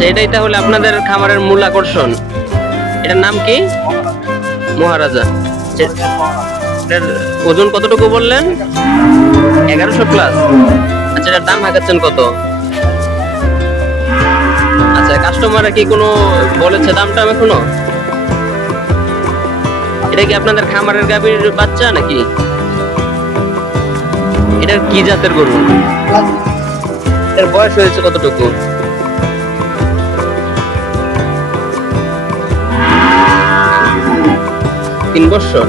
আচ্ছা, এটাই তাহলে আপনাদের খামারের মূল আকর্ষণ। এটার নাম কি? মহারাজা। এটার ওজন কতটুকু বললেন? 1100 প্লাস। আচ্ছা, এটার দাম হাঁকাচ্ছেন কত? আচ্ছা, কাস্টমাররা কি কোনো বলেছে দামটা এখনো? এটা কি আপনাদের খামারের গাভীর বাচ্চা নাকি? এটা কি জাতের গরু? এর বয়স হয়েছে কতটুকু? 3 বছর।